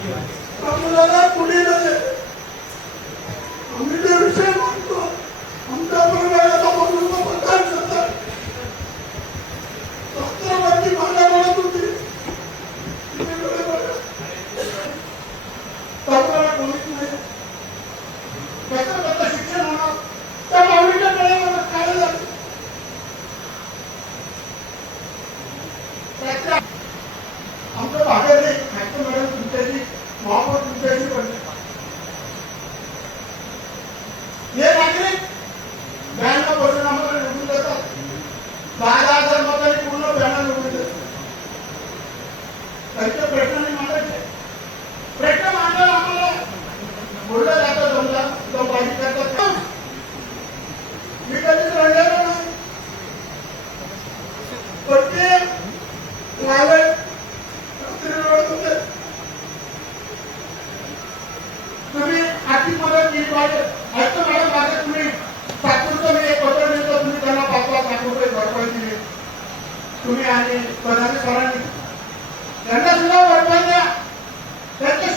आपल्याला पुढे आम्ही ते विषय मांडतो. आमच्या परिवाराचा बंधूचा मतदान करतात. राष्ट्रवादी मला म्हणत होती आपल्याला कोणीच नाही. कसं कसं शिक्षण होणार त्या माऊलीच्या वेळेवर काय झालं. आमचं भागात नाही मॅडम तुमच्याशी महापौर तुमच्याशी पडले. हे नागरिक 92% आम्हाला निवडून देतात. 12,000 मतांनी पूर्ण पॅनल निवडून देतात. त्यांचे प्रश्न नाही मांडायचे. प्रश्न मांडायला आम्हाला बोललं जातं. समजा दमबाजी करतात. मी कधीच रडलेलो नाही. पण ते लावले तुम्ही आर्थिक मदत केली पाहिजे. ऐकतो मॅडम माझं तुम्ही तात्पुरतं मी एक पत्र देतो. तुम्ही त्यांना 5-5 लाख रुपये भरपाई दिली तुम्ही आणि फडणवीस सरांनी त्यांना सुद्धा भरपाई द्या. त्यांचं